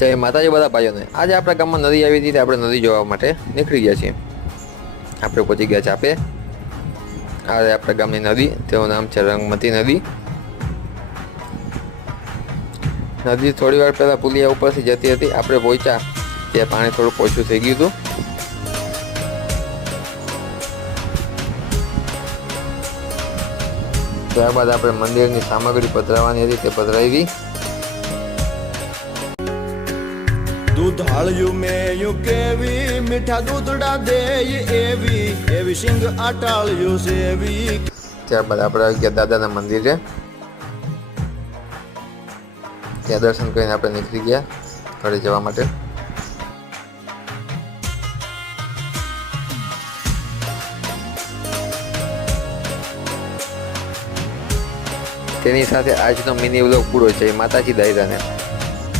જય માતાજી બધા ભાઈઓને। આજે આપણા ગામમાં નદી આવી હતી, આપણે નદી જોવા માટે નીકળી ગયા છીએ। આપણે પહોંચી ગયા ચાપે। આ આપણા ગામની નદી, તેનું નામ છે રંગમતી નદી। નદી થોડી વાર પહેલા પુલિયા ઉપરથી જતી હતી, આપણે પહોંચ્યા ત્યાં પાણી થોડું ઓછું થઈ ગયું હતું। ત્યારબાદ આપણે મંદિરની સામગ્રી પધરાવવાની હતી તે પધરાવી। દૂધાળ્યું મેયું કેવી, મીઠા દૂધડા દેય એવી, એવી સિંગ આટાળ્યું સેવી। ત્યારબાદ આપણે આવી ગયા દાદાના મંદિરે। ત્યાં દર્શન કરીને આપણે નીકળી ગયા ઘરે જવા માટે। તેની સાથે આજનો મિની વ્લોગ પૂરો છે। માતાજી દાયરાને।